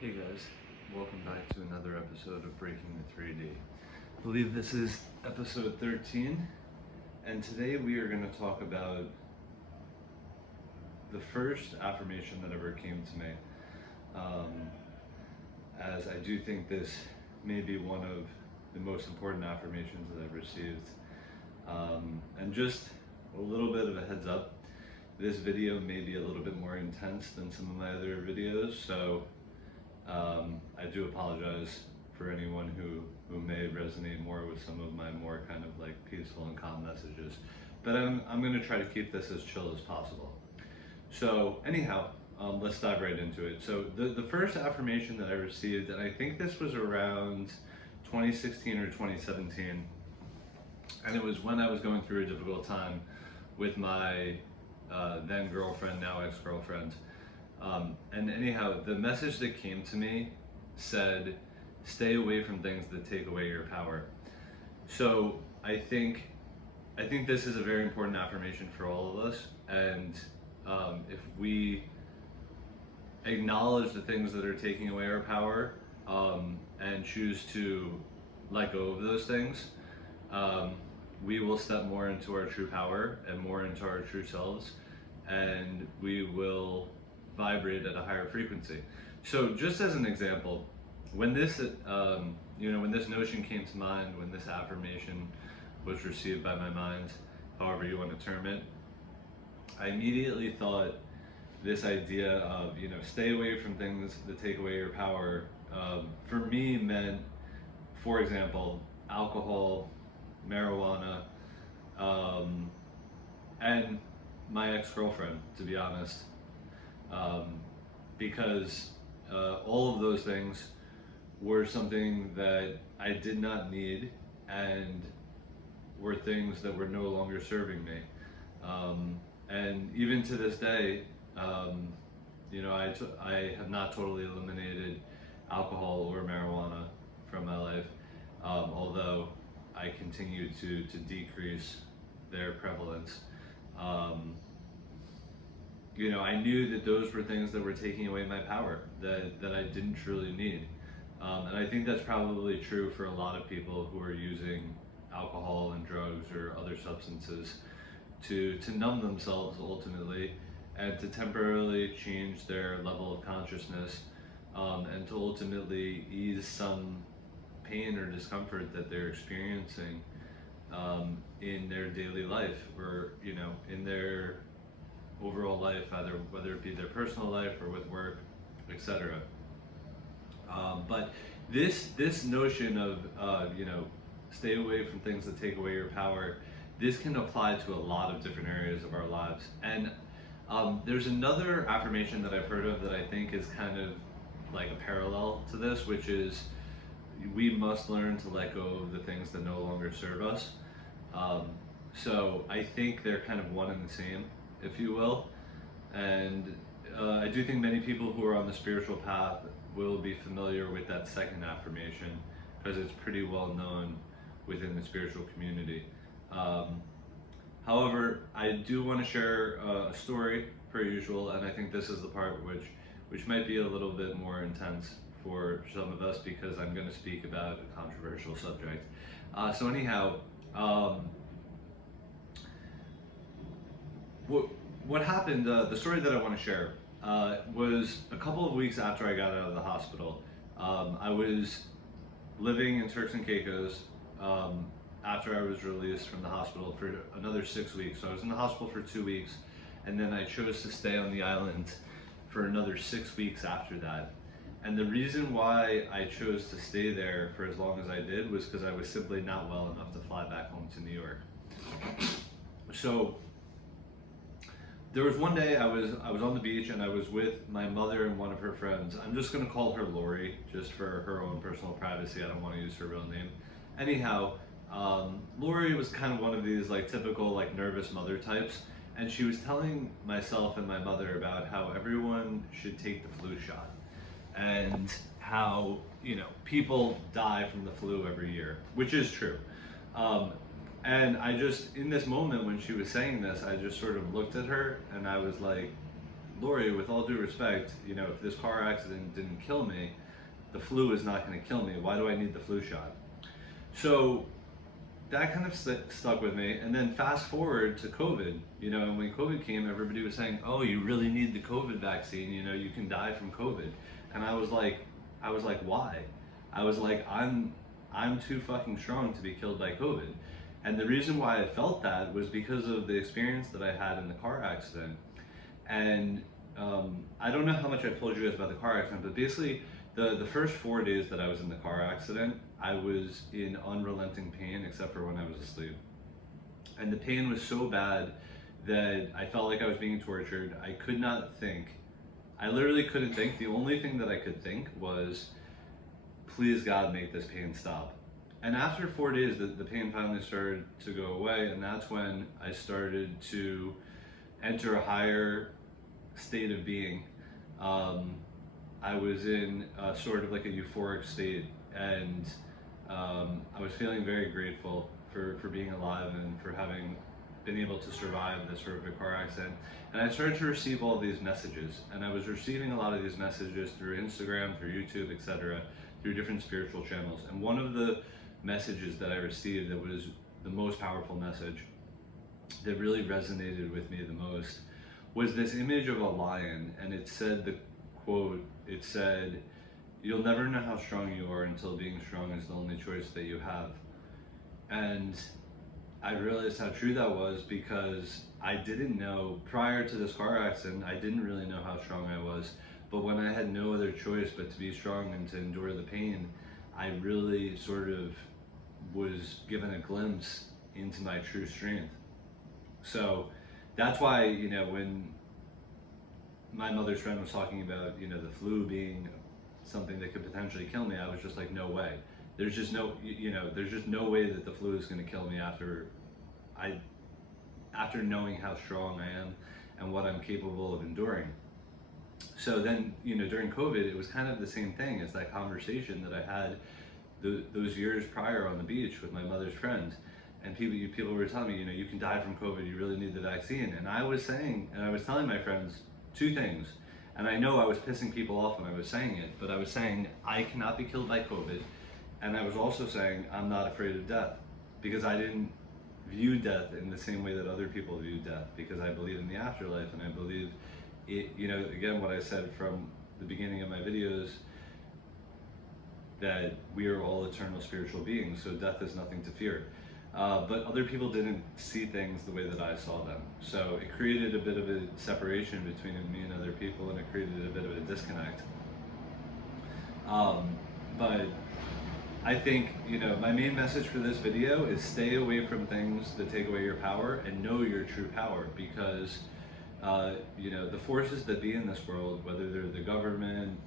Hey guys, welcome back to another episode of Breaking the 3D. I believe this is episode 13, and today we are going to talk about the first affirmation that ever came to me. As I do think this may be one of the most important affirmations that I've received. And just a little bit of a heads up, this video may be a little bit more intense than some of my other videos, so I do apologize for anyone who may resonate more with some of my more kind of like peaceful and calm messages. But I'm going to try to keep this as chill as possible. So anyhow, let's dive right into it. So the first affirmation that I received, and I think this was around 2016 or 2017, and it was when I was going through a difficult time with my then girlfriend, now ex-girlfriend. And anyhow, the message that came to me said, stay away from things that take away your power. So I think this is a very important affirmation for all of us. And if we acknowledge the things that are taking away our power and choose to let go of those things, we will step more into our true power and more into our true selves, and we will vibrate at a higher frequency. So just as an example, when this when this notion came to mind, when this affirmation was received by my mind, however you want to term it, I immediately thought this idea of, stay away from things that take away your power, for me meant, for example, alcohol, marijuana, and my ex-girlfriend, to be honest. Because all of those things were something that I did not need and were things that were no longer serving me. And even to this day, I have not totally eliminated alcohol or marijuana from my life, although I continue to decrease their prevalence. I knew that those were things that were taking away my power, that I didn't truly need. And I think that's probably true for a lot of people who are using alcohol and drugs or other substances to numb themselves ultimately, and to temporarily change their level of consciousness, and to ultimately ease some pain or discomfort that they're experiencing in their daily life, or in their overall life, either whether it be their personal life or with work, etc. But this notion of stay away from things that take away your power, this can apply to a lot of different areas of our lives. And there's another affirmation that I've heard of that I think is kind of like a parallel to this, which is, we must learn to let go of the things that no longer serve us. So I think they're kind of one and the same, if you will. And I do think many people who are on the spiritual path will be familiar with that second affirmation, because it's pretty well known within the spiritual community. However, I do want to share a story per usual, and I think this is the part which might be a little bit more intense for some of us, because I'm going to speak about a controversial subject. So anyhow, what happened, the story that I want to share, was a couple of weeks after I got out of the hospital. I was living in Turks and Caicos after I was released from the hospital for another 6 weeks. So I was in the hospital for 2 weeks, and then I chose to stay on the island for another 6 weeks after that. And the reason why I chose to stay there for as long as I did was because I was simply not well enough to fly back home to New York. So there was one day I was on the beach, and I was with my mother and one of her friends. I'm just going to call her Lori, just for her own personal privacy. I don't want to use her real name. Anyhow, Lori was kind of one of these like typical like nervous mother types, and she was telling myself and my mother about how everyone should take the flu shot, and how people die from the flu every year, which is true. And I just, in this moment when she was saying this, I just sort of looked at her and I was like, Lori, with all due respect, you know, if this car accident didn't kill me, the flu is not going to kill me. Why do I need the flu shot? So that kind of stuck with me. And then fast forward to COVID, you know, and when COVID came, everybody was saying, oh, you really need the COVID vaccine, you know, you can die from COVID. And I was like, why? I was like, I'm too fucking strong to be killed by COVID. And the reason why I felt that was because of the experience that I had in the car accident. And I don't know how much I've told you guys about the car accident, but basically the first 4 days that I was in the car accident, I was in unrelenting pain except for when I was asleep. And the pain was so bad that I felt like I was being tortured. I could not think. I literally couldn't think. The only thing that I could think was, please God, make this pain stop. And after 4 days, the pain finally started to go away, and that's when I started to enter a higher state of being. I was in sort of like a euphoric state, and I was feeling very grateful for being alive and for having been able to survive this horrific car accident. And I started to receive all these messages, and I was receiving a lot of these messages through Instagram, through YouTube, etc., through different spiritual channels. And one of the messages that I received that was the most powerful message, that really resonated with me the most, was this image of a lion. And it said, the quote, it said, "You'll never know how strong you are until being strong is the only choice that you have." And I realized how true that was, because I didn't know, prior to this car accident, I didn't really know how strong I was. But when I had no other choice but to be strong and to endure the pain, I really sort of was given a glimpse into my true strength. So that's why, you know, when my mother's friend was talking about, you know, the flu being something that could potentially kill me, I was just like, no way. There's just no, you know, there's just no way that the flu is going to kill me after knowing how strong I am and what I'm capable of enduring. So then, you know, during COVID, it was kind of the same thing as that conversation that I had those years prior on the beach with my mother's friends. And people were telling me, you know, you can die from COVID, you really need the vaccine. And I was telling my friends two things. And I know I was pissing people off when I was saying it, but I was saying I cannot be killed by COVID. And I was also saying I'm not afraid of death, because I didn't view death in the same way that other people view death, because I believe in the afterlife, and I believe it, you know, again, what I said from the beginning of my videos, that we are all eternal spiritual beings, so death is nothing to fear. But other people didn't see things the way that I saw them. So it created a bit of a separation between me and other people, and it created a bit of a disconnect. But I think, you know, my main message for this video is stay away from things that take away your power, and know your true power, because you know, the forces that be in this world, whether they're the government,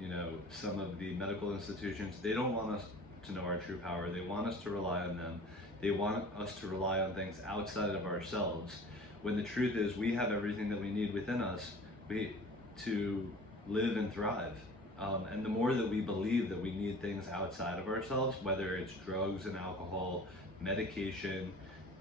you know, some of the medical institutions, they don't want us to know our true power. They want us to rely on them. They want us to rely on things outside of ourselves, when the truth is we have everything that we need within us to live and thrive. And the more that we believe that we need things outside of ourselves, whether it's drugs and alcohol, medication,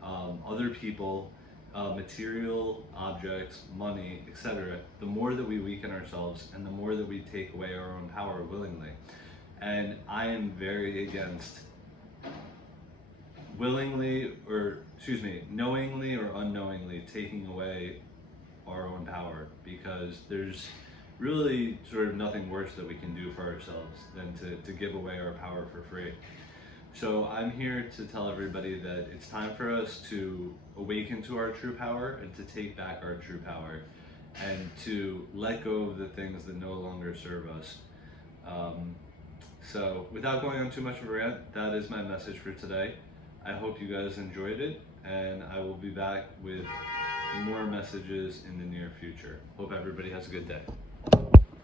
other people, material objects, money, etc., the more that we weaken ourselves, and the more that we take away our own power willingly. And I am very against knowingly or unknowingly taking away our own power, because there's really sort of nothing worse that we can do for ourselves than to give away our power for free. So I'm here to tell everybody that it's time for us to awaken to our true power, and to take back our true power, and to let go of the things that no longer serve us. So without going on too much of a rant, that is my message for today. I hope you guys enjoyed it, and I will be back with more messages in the near future. Hope everybody has a good day.